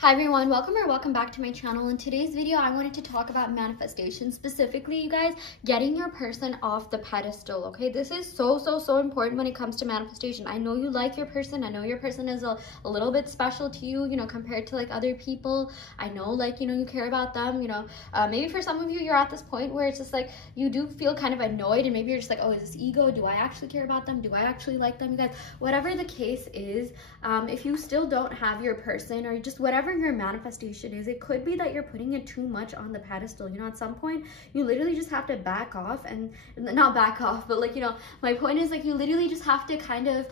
Hi everyone, welcome back to my channel. In today's video, I wanted to talk about manifestation, specifically, you guys, getting your person off the pedestal, okay? This is so important when it comes to manifestation. I know you like your person. I know your person is a little bit special to you, you know, compared to like other people. I know, like, you know, you care about them, you know. Maybe for some of you, you're at this point where it's just like, you do feel kind of annoyed and maybe you're just like, oh, is this ego? Do I actually care about them? Do I actually like them? You guys, whatever the case is, if you still don't have your person or just whatever your manifestation is, it could be that you're putting it too much on the pedestal. You know, at some point you literally just have to back off, and not back off, but like, you know, my point is like you literally just have to kind of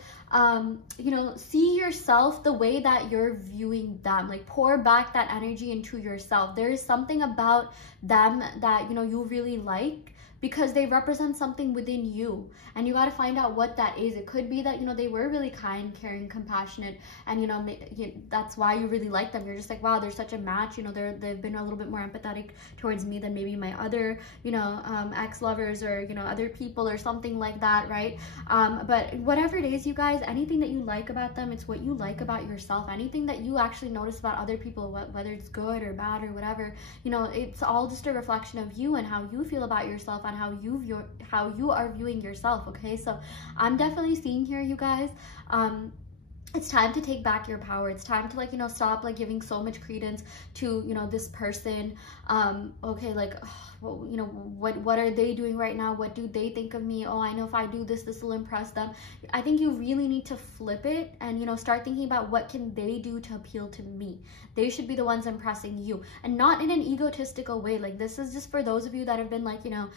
you know, see yourself the way that you're viewing them. Like, pour back that energy into yourself. There is something about them that, you know, you really like, because they represent something within you, and you got to find out what that is. It could be that, you know, they were really kind, caring, compassionate, and you know, that's why you really like them. You're just like, wow, they're such a match. You know, they've been a little bit more empathetic towards me than maybe my other, you know, ex-lovers or, you know, other people or something like that, right? But whatever it is, you guys, anything that you like about them, it's what you like about yourself. Anything that you actually notice about other people, whether it's good or bad or whatever, you know, it's all just a reflection of you and how you feel about yourself and how you are viewing yourself. Okay, so I'm definitely seeing here, you guys, it's time to take back your power. It's time to, like, you know, stop like giving so much credence to, you know, this person. Okay, like, well, you know, what are they doing right now? What do they think of me? Oh, I know if I do this, this will impress them. I think you really need to flip it and, you know, start thinking about what can they do to appeal to me. They should be the ones impressing you, and not in an egotistical way. Like, this is just for those of you that have been, like, you know,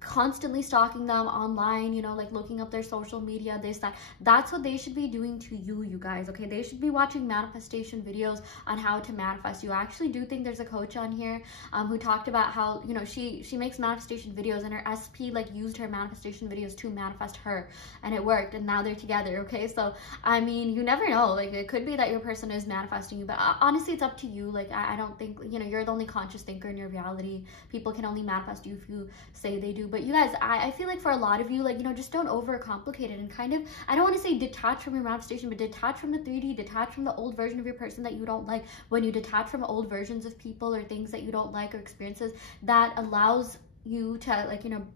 constantly stalking them online, you know, like looking up their social media, this, that. That's what they should be doing to you guys. Okay, they should be watching manifestation videos on how to manifest. You actually do think there's a coach on here who talked about how, you know, she makes manifestation videos, and her SP like used her manifestation videos to manifest her, and it worked, and now they're together. Okay, so I mean, you never know. Like, it could be that your person is manifesting you, but honestly, it's up to you. Like, I don't think, you know, you're the only conscious thinker in your reality. People can only manifest you if you say they do. But you guys, I feel like for a lot of you, like, you know, just don't overcomplicate it, and kind of, I don't want to say detach from your manifestation, but detach from the 3D, detach from the old version of your person that you don't like. When you detach from old versions of people or things that you don't like or experiences, that allows you to, like, you know,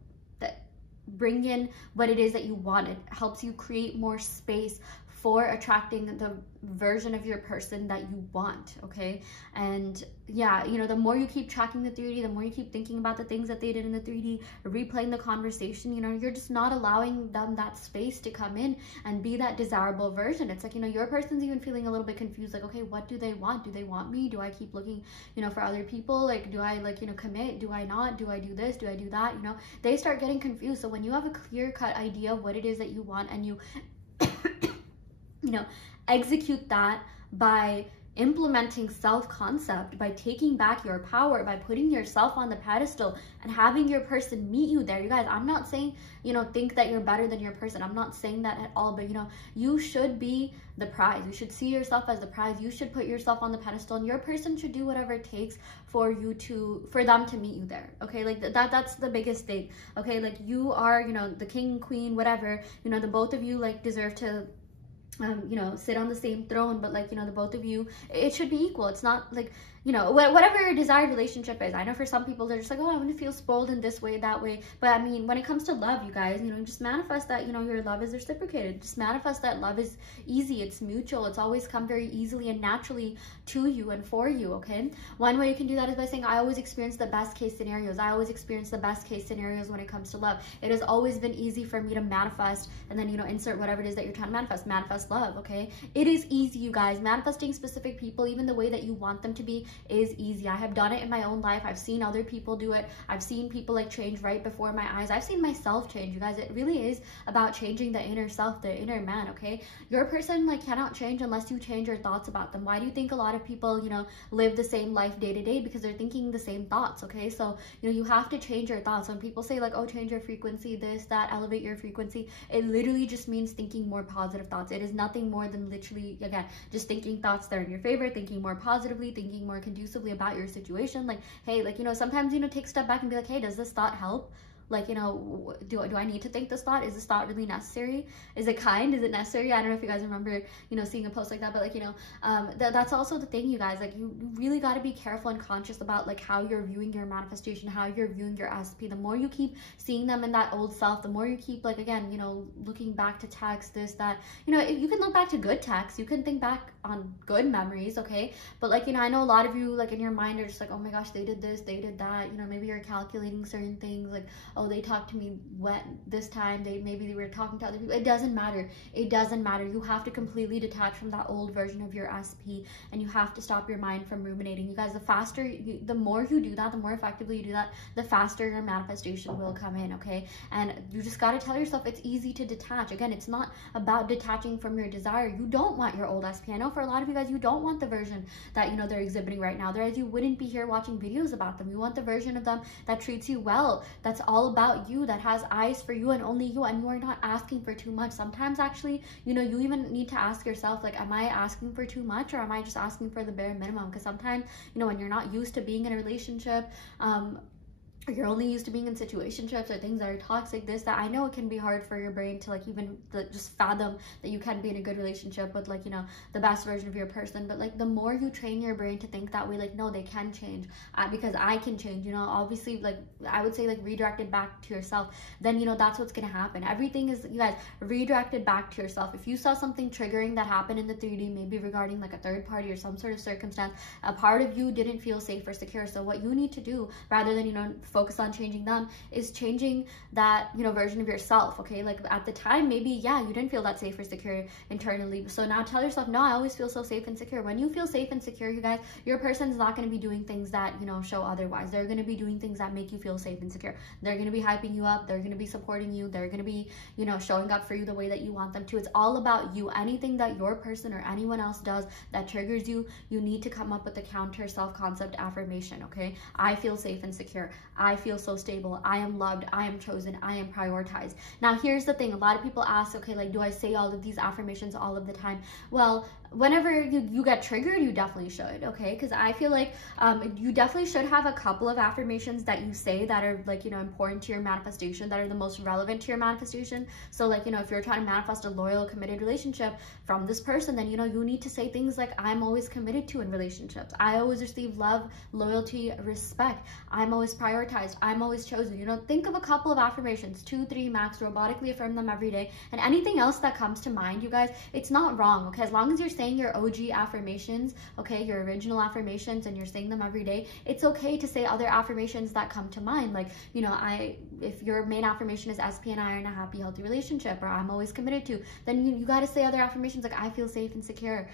that bring in what it is that you want. It helps you create more space for attracting the version of your person that you want. Okay, and yeah, you know, the more you keep tracking the 3D, the more you keep thinking about the things that they did in the 3D, replaying the conversation, you know, you're just not allowing them that space to come in and be that desirable version. It's like, you know, your person's even feeling a little bit confused, like, okay, what do they want? Do they want me? Do I keep looking, you know, for other people? Like, do I, like, you know, commit? Do I not? Do I do this? Do I do that? You know, they start getting confused. So when you have a clear-cut idea of what it is that you want, and you you know, execute that by implementing self-concept, by taking back your power, by putting yourself on the pedestal and having your person meet you there. You guys, I'm not saying, you know, think that you're better than your person. I'm not saying that at all, but, you know, you should be the prize. You should see yourself as the prize. You should put yourself on the pedestal, and your person should do whatever it takes for them to meet you there. Okay, like that's the biggest thing. Okay, like, you are, you know, the king, queen, whatever, you know, the both of you like deserve to you know, sit on the same throne, but, like, you know, the both of you, it should be equal. It's not like, you know, whatever your desired relationship is. I know for some people, they're just like, oh, I want to feel spoiled in this way, that way. But I mean, when it comes to love, you guys, you know, just manifest that, you know, your love is reciprocated. Just manifest that love is easy. It's mutual. It's always come very easily and naturally to you and for you. Okay, one way you can do that is by saying, I always experience the best case scenarios. I always experience the best case scenarios when it comes to love. It has always been easy for me to manifest, and then, you know, insert whatever it is that you're trying to manifest love. Okay, it is easy, you guys. Manifesting specific people, even the way that you want them to be, is easy. I have done it in my own life. I've seen other people do it. I've seen people like change right before my eyes. I've seen myself change, you guys. It really is about changing the inner self, the inner man. Okay, your person like cannot change unless you change your thoughts about them. Why do you think a lot of people, you know, live the same life day to day? Because they're thinking the same thoughts. Okay, so, you know, you have to change your thoughts. When people say like, oh, change your frequency, this, that, elevate your frequency, it literally just means thinking more positive thoughts. It is nothing more than literally, again, just thinking thoughts that are in your favor, thinking more positively, thinking more conducively about your situation. Like, hey, like, you know, sometimes, you know, take a step back and be like, hey, does this thought help? Like, you know, do I need to think this thought? Is this thought really necessary? Is it kind? Is it necessary? I don't know if you guys remember, you know, seeing a post like that, but like, you know, that's also the thing, you guys. Like, you really got to be careful and conscious about like how you're viewing your manifestation, how you're viewing your SP. The more you keep seeing them in that old self, the more you keep, like, again, you know, looking back to text, this, that, you know, you can look back to good texts, you can think back on good memories, okay? But like, you know, I know a lot of you, like, in your mind are just like, oh my gosh, they did this, they did that, you know, maybe you're calculating certain things, like, oh, they talked to me this time, maybe they were talking to other people. It doesn't matter. It doesn't matter. You have to completely detach from that old version of your SP, and you have to stop your mind from ruminating. You guys, the more you do that, the more effectively you do that, the faster your manifestation will come in, okay? And you just got to tell yourself it's easy to detach. Again, it's not about detaching from your desire. You don't want your old SP. I know for a lot of you guys, you don't want the version that, you know, they're exhibiting right now. Otherwise, you wouldn't be here watching videos about them. You want the version of them that treats you well, that's all about you, that has eyes for you and only you, and you are not asking for too much. Sometimes actually, you know, you even need to ask yourself, like, am I asking for too much, or am I just asking for the bare minimum? Because sometimes, you know, when you're not used to being in a relationship, or you're only used to being in situationships or things that are toxic, this, that, I know it can be hard for your brain to like even just fathom that you can be in a good relationship with, like, you know, the best version of your person. But like, the more you train your brain to think that way, like, no, they can change, because I can change, you know, obviously, like, I would say, like, redirect it back to yourself, then, you know, that's what's gonna happen. Everything is, you guys, redirected back to yourself. If you saw something triggering that happened in the 3D, maybe regarding like a third party or some sort of circumstance, a part of you didn't feel safe or secure. So what you need to do, rather than, you know, focus on changing them, is changing that, you know, version of yourself, okay? Like, at the time, maybe, yeah, you didn't feel that safe or secure internally, so now tell yourself, no, I always feel so safe and secure. When you feel safe and secure, you guys, your person's not going to be doing things that, you know, show otherwise. They're going to be doing things that make you feel safe and secure. They're going to be hyping you up, they're going to be supporting you, they're going to be, you know, showing up for you the way that you want them to. It's all about you. Anything that your person or anyone else does that triggers you, you need to come up with a counter self-concept affirmation, okay? I feel safe and secure. I feel so stable. I am loved. I am chosen. I am prioritized. Now, here's the thing. A lot of people ask, okay, like, do I say all of these affirmations all of the time? Well, whenever you get triggered, you definitely should, okay? Because I feel like you definitely should have a couple of affirmations that you say that are, like, you know, important to your manifestation, that are the most relevant to your manifestation. So, like, you know, if you're trying to manifest a loyal, committed relationship from this person, then, you know, you need to say things like, I'm always committed to in relationships. I always receive love, loyalty, respect. I'm always prioritized. I'm always chosen. You know, think of a couple of affirmations, 2, 3 max, robotically affirm them every day. And anything else that comes to mind, you guys, it's not wrong, okay? As long as you're saying your OG affirmations, okay, your original affirmations, and you're saying them every day, it's okay to say other affirmations that come to mind. Like, you know, if your main affirmation is SP and I are in a happy, healthy relationship, or I'm always committed to, then you got to say other affirmations like, I feel safe and secure.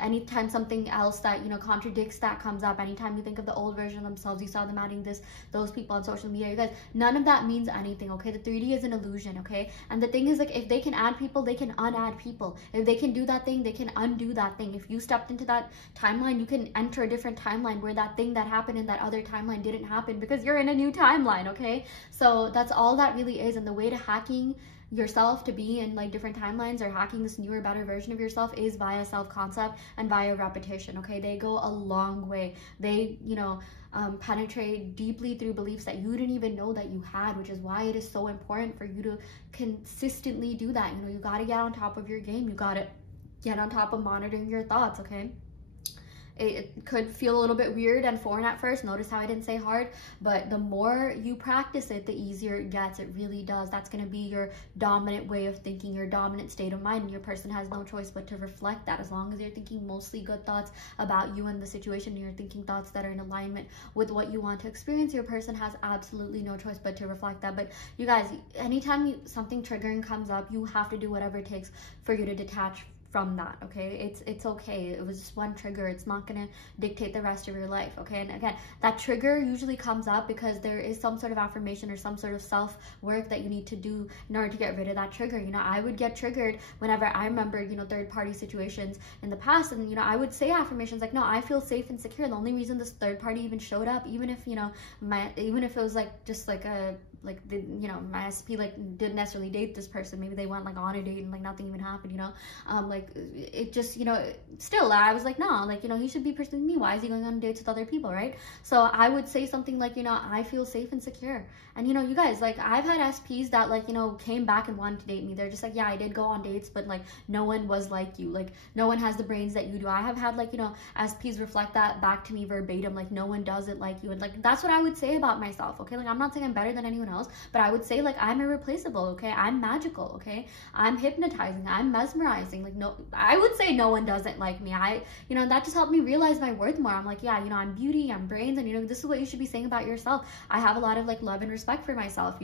Anytime something else that, you know, contradicts that comes up, anytime you think of the old version of themselves, you saw them adding those people on social media, you guys, none of that means anything, okay? The 3D is an illusion, okay? And the thing is, like, if they can add people, they can unadd people. If they can do that thing, they can undo that thing. If you stepped into that timeline, you can enter a different timeline where that thing that happened in that other timeline didn't happen, because you're in a new timeline, okay? So that's all that really is. And the way to hacking yourself to be in, like, different timelines, or hacking this newer, better version of yourself, is via self-concept and via repetition, okay? They go a long way. They, you know, penetrate deeply through beliefs that you didn't even know that you had, which is why it is so important for you to consistently do that. You know, you got to get on top of your game. You got to get on top of monitoring your thoughts, okay? It could feel a little bit weird and foreign at first. Notice how I didn't say hard, but the more you practice it, the easier it gets. It really does. That's going to be your dominant way of thinking, your dominant state of mind. And your person has no choice but to reflect that. As long as you're thinking mostly good thoughts about you and the situation, and you're thinking thoughts that are in alignment with what you want to experience, your person has absolutely no choice but to reflect that. But you guys, anytime something triggering comes up, you have to do whatever it takes for you to detach from that, okay? It's okay. It was just one trigger. It's not gonna dictate the rest of your life, okay? And again, that trigger usually comes up because there is some sort of affirmation or some sort of self-work that you need to do in order to get rid of that trigger. You know, I would get triggered whenever I remember, you know, third-party situations in the past, and, you know, I would say affirmations like, no, I feel safe and secure. The only reason this third party even showed up, even if, you know, even if it was like just like a like my SP like didn't necessarily date this person. Maybe they went like on a date and like nothing even happened, like it just, still I was like, no, like, he should be pursuing me. Why is he going on dates with other people, right? So I would say something like, I feel safe and secure. And you guys, like, I've had SPs that like, came back and wanted to date me. They're just like, yeah, I did go on dates, but like no one was like you. Like, no one has the brains that you do. I have had like, SPs reflect that back to me verbatim, like no one does it like you. And like, that's what I would say about myself, okay? Like, I'm not saying I'm better than anyone else, but I would say like I'm irreplaceable, okay? I'm magical, okay? I'm hypnotizing, I'm mesmerizing. Like, no, I would say no one doesn't like me. That just helped me realize my worth more. I'm like, yeah, I'm beauty, I'm brains, and this is what you should be saying about yourself. I have a lot of like love and respect for myself.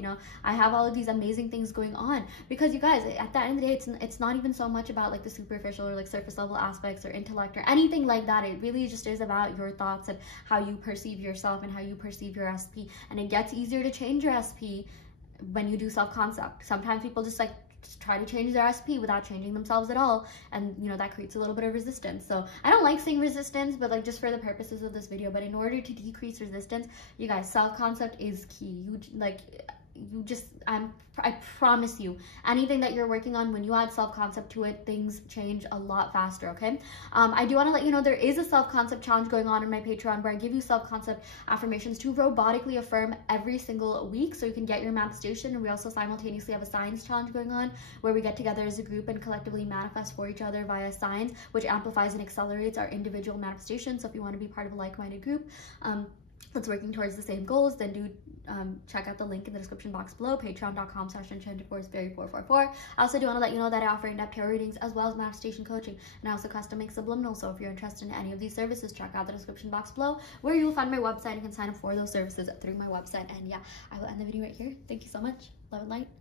I have all of these amazing things going on, because you guys, at the end of the day, it's not even so much about like the superficial or like surface level aspects or intellect or anything like that. It really just is about your thoughts and how you perceive yourself and how you perceive your SP. And it gets easier to change your SP when you do self-concept. Sometimes people just like try to change their SP without changing themselves at all, and that creates a little bit of resistance. So I don't like saying resistance, but like just for the purposes of this video, but in order to decrease resistance, you guys, self-concept is key. I promise you, anything that you're working on, when you add self-concept to it, things change a lot faster, okay? I do want to let you know there is a self-concept challenge going on in my Patreon where I give you self-concept affirmations to robotically affirm every single week so you can get your manifestation. And we also simultaneously have a science challenge going on where we get together as a group and collectively manifest for each other via science, which amplifies and accelerates our individual manifestation. So if you want to be part of a like-minded group that's working towards the same goals, then do check out the link in the description box below, patreon.com/enchanted4berry444. I also do want to let you know that I offer in-depth tarot readings as well as manifestation coaching, and I also custom make Subliminal. So if you're interested in any of these services, check out the description box below where you will find my website. You can sign up for those services through my website. And yeah, I will end the video right here. Thank you so much. Love and light.